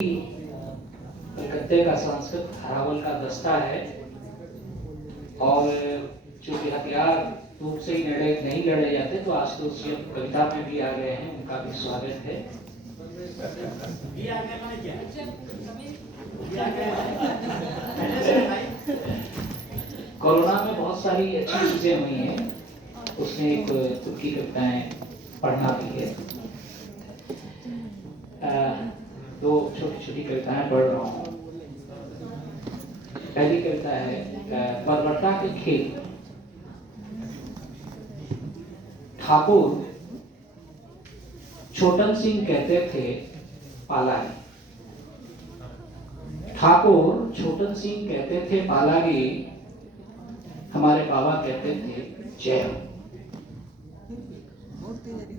कलकत्ते का सांस्कृत हरावल का दस्ता है और चूंकि हथियार रूप से ही नहीं लड़े जाते तो आज तो सीएम कविता में भी आ गए हैं, उनका भी स्वागत है। कोरोना में बहुत सारी अच्छी चीजें हुई हैं, उसने एक खुद की कविताएं पढ़ना भी है। दो छोटी छोटी कविताएं पढ़ रहा हूँ। पहली कविता है बरबट्टा के खेल। ठाकुर छोटन सिंह कहते थे पालागी। ठाकुर छोटन सिंह कहते थे पालागी, हमारे बाबा कहते थे जय हो।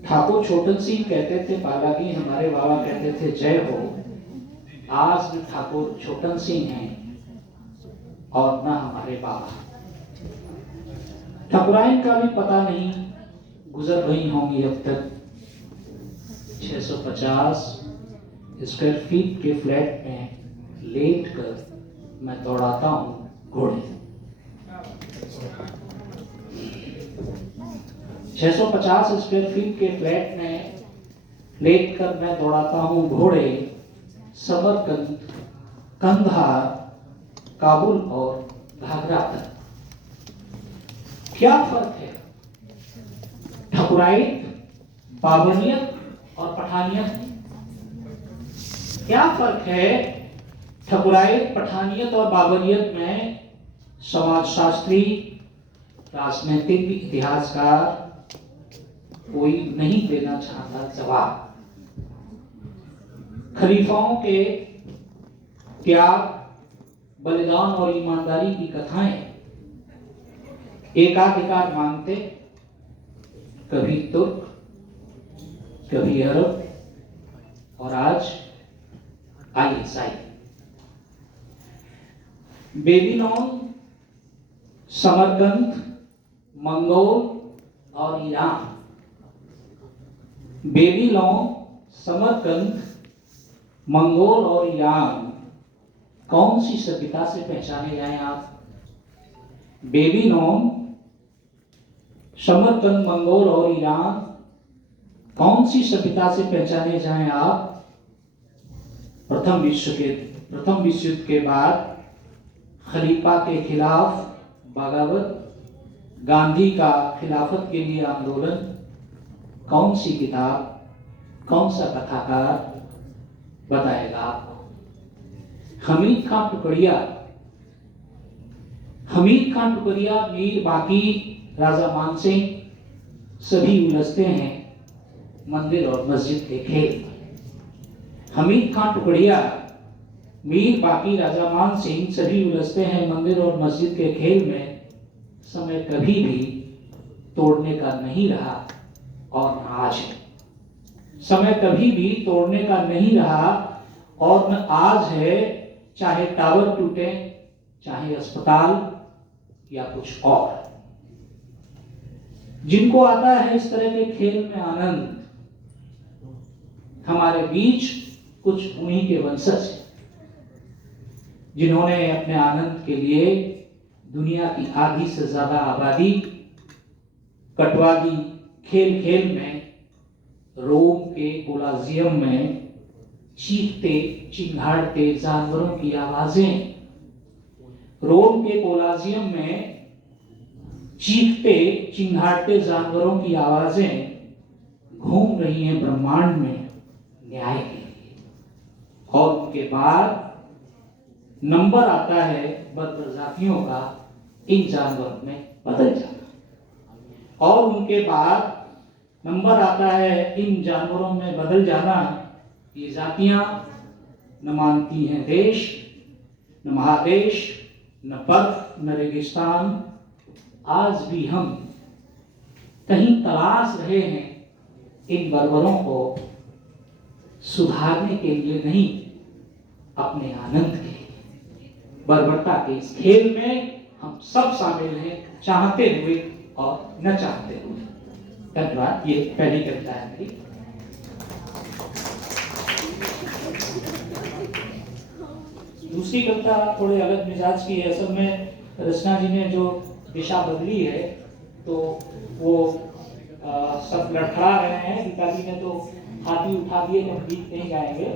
ठाकुर छोटन सिंह कहते थे पालागी, हमारे बाबा कहते थे जय हो। आज न ठाकुर छोटन सिंह हैं और न हमारे बाबा। ठकुराइन का भी पता नहीं गुजर गई होंगी अब तक। 650 स्क्वायर फीट के फ्लैट में लेट कर मैं दौड़ाता हूँ घोड़े। 650 स्क्वायर फीट के फ्लैट में लेट कर मैं दौड़ाता हूँ घोड़े। समरकंद, कंधार, काबुल और घाघरा तक। क्या फर्क है ठकुराइत, बाबरियत और पठानियत? क्या फर्क है ठकुराइत, पठानियत और बाबरियत में? समाजशास्त्री, राजनीतिक इतिहासकार कोई नहीं देना चाहता जवाब। खलीफाओं के त्याग, बलिदान और ईमानदारी की कथाएं एकाधिकार मांगते, कभी तुर्क, कभी अरब और आज आईएसआई। बेबीलोन, समरकंद, मंगोल और ईरान। बेबीलोन, समरकंद, मंगोल और ईरान कौन सी सभ्यता से पहचाने जाएं आप? बेबीलोन, समरकंद, मंगोल और ईरान कौन सी सभ्यता से पहचाने जाएं आप? प्रथम विश्व युद्ध के बाद खलीफा के खिलाफ बगावत, गांधी का खिलाफत के लिए आंदोलन। कौन सी किताब, कौन सा कथाकार बताएगा आपको? हमीद खान टुकड़िया, मीर बाकी, राजा मानसिंह सभी उलझते हैं मंदिर और मस्जिद के खेल। हमीद खान टुकड़िया, मीर बाकी, राजा मानसिंह सभी उलझते हैं मंदिर और मस्जिद के खेल में। समय कभी भी तोड़ने का नहीं रहा और न आज है। समय कभी भी तोड़ने का नहीं रहा और न आज है। चाहे टावर टूटे, चाहे अस्पताल या कुछ और। जिनको आता है इस तरह के खेल में आनंद, हमारे बीच कुछ उन्हीं के वंशज जिन्होंने अपने आनंद के लिए दुनिया की आधी से ज्यादा आबादी कटवा दी। खेल खेल में, रोम के कोलाजियम में चीखते चिंघाड़ते जानवरों की आवाजें। रोम के कोलाजियम में चीखते चिंघाड़ते जानवरों की आवाजें घूम रही हैं ब्रह्मांड में न्याय के लिए। और उनके बाद नंबर आता है प्रजातियों का इन जानवरों में बदल जाना। और उनके बाद नंबर आता है इन जानवरों में बदल जाना। ये जातियां न मानती हैं देश, न महादेश, न बर्फ, न रेगिस्तान। आज भी हम कहीं तलाश रहे हैं इन बर्बरों को सुधारने के लिए नहीं, अपने आनंद के लिए। बर्बरता के इस खेल में हम सब शामिल हैं, चाहते हुए और न चाहते हुए। धन्यवाद। ये पहली कविता है मेरी। दूसरी कविता थोड़े अलग मिजाज की है। असल में रचना जी ने जो दिशा बदली है तो वो सब लड़खड़ा रहे हैं। गीता जी ने तो हाथी उठा दिए कि हम गीत नहीं गाएंगे।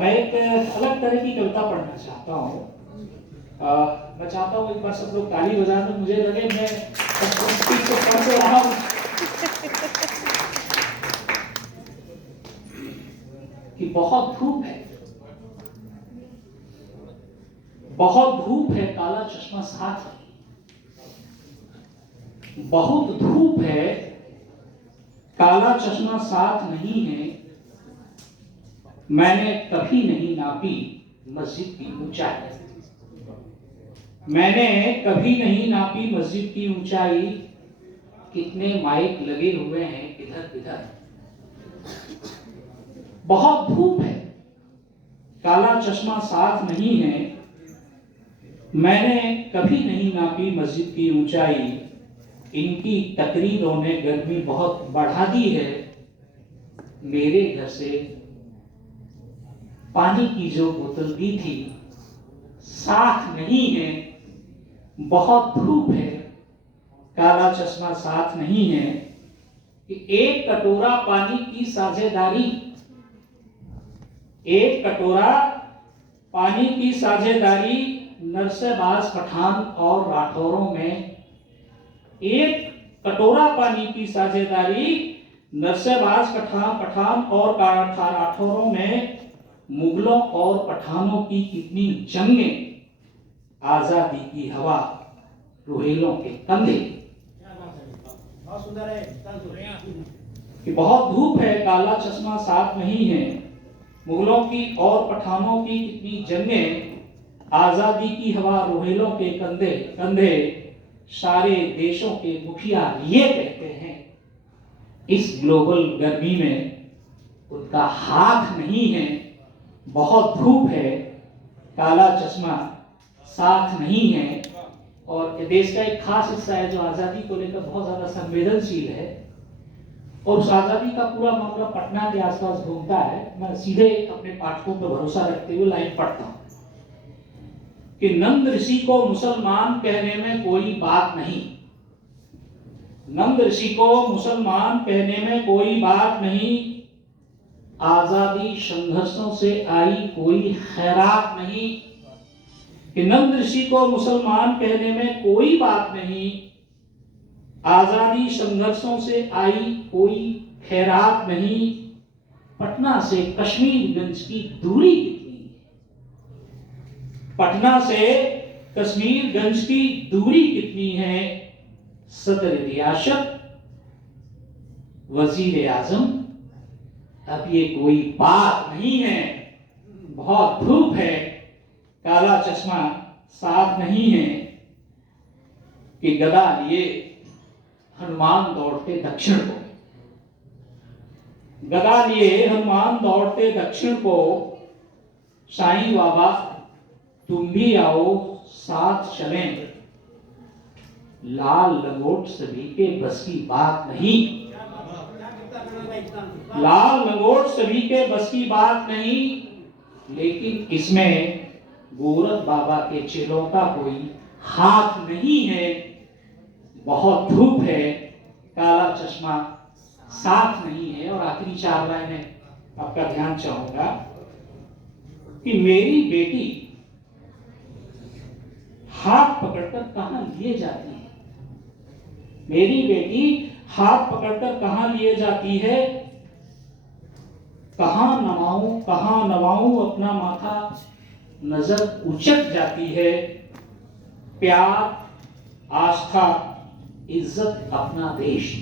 मैं एक अलग तरह की कविता पढ़ना चाहता हूँ। मैं चाहता हूँ एक बार सब लोग ताली बजा दें, मुझे लगे मैं स्पीड से पढ़ तो रहा हूँ कि बहुत धूप है, बहुत धूप है, काला चश्मा साथ है। बहुत धूप है, काला चश्मा साथ नहीं है। मैंने कभी नहीं नापी मस्जिद की ऊंचाई। मैंने कभी नहीं नापी मस्जिद की ऊंचाई। कितने माइक लगे हुए हैं इधर इधर। बहुत धूप है, काला चश्मा साथ नहीं है। मैंने कभी नहीं नापी मस्जिद की ऊंचाई। इनकी तकरीरों ने गर्मी बहुत बढ़ा दी है। मेरे घर से पानी की जो बोतल दी थी साथ नहीं है। बहुत धूप है, काला चश्मा साथ नहीं है। कि एक कटोरा पानी की साझेदारी, एक कटोरा पानी की साझेदारी नरसेबाज पठान और राठौरों में। एक कटोरा पानी की साझेदारी नरसेबाज पठान और राठौरों में। मुगलों और पठानों की कितनी जंगें, आजादी की हवा रोहेलों के कंधे। कि बहुत धूप है, काला चश्मा साथ नहीं है। मुगलों की और पठानों की कितनी जंगें, आजादी की हवा रोहेलों के कंधे कंधे। सारे देशों के मुखिया ये कहते हैं इस ग्लोबल गर्मी में उनका हाथ नहीं है। बहुत धूप है, काला चश्मा साथ नहीं है। और देश का एक खास हिस्सा है जो आज़ादी को लेकर बहुत ज़्यादा संवेदनशील है और उस आज़ादी का पूरा मामला पटना के आसपास घूमता है। मैं सीधे अपने पाठकों पर भरोसा रखते हुए लाइन पढ़ता हूँ कि नंद ऋषि को मुसलमान कहने में कोई बात नहीं। नंद ऋषि को मुसलमान कहने में कोई बात नहीं। आजादी संघर्षों से आई कोई खैरात नहीं। कि नंद ऋषि को मुसलमान कहने में कोई बात नहीं। आजादी संघर्षों से आई कोई खैरात नहीं। पटना से कश्मीरगंज की दूरी कितनी है? पटना से कश्मीरगंज की दूरी कितनी है? सदर रियासत, वजीर आजम, अब ये कोई बात नहीं है। बहुत धूप है, काला चश्मा साथ नहीं है। कि गदा लिए हनुमान दौड़ते दक्षिण को। गदा लिए हनुमान दौड़ते दक्षिण को। साईं बाबा तुम भी आओ साथ चलें। लाल लंगोट सभी के बस की बात नहीं। लाल लंगोट सभी के बस की बात नहीं। लेकिन इसमें गोरख बाबा के चेलों का कोई हाथ नहीं है। बहुत धूप है, काला चश्मा साथ नहीं है। और आखिरी 4 लाइनें आपका ध्यान चाहूंगा कि मेरी बेटी हाथ पकड़कर कहां लिए जाती है। मेरी बेटी हाथ पकड़कर कहां लिए जाती है। कहां नवाऊं अपना माथा, नजर उचट जाती है। प्यार, आस्था, इज्जत, अपना देश।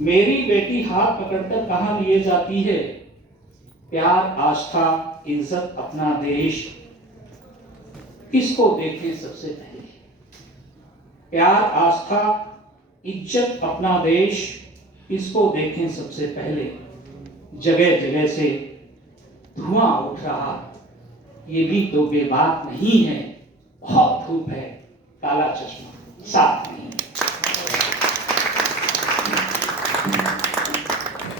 मेरी बेटी हाथ पकड़कर कहां लिए जाती है। प्यार, आस्था, इज्जत, अपना देश। किसको देखें सबसे पहले। प्यार, आस्था, इज्जत, अपना देश। किसको देखें सबसे पहले। जगह जगह से धुआं उठ रहा, ये भी तो बेबाक नहीं है। बहुत धूप है, काला चश्मा साथ नहीं है।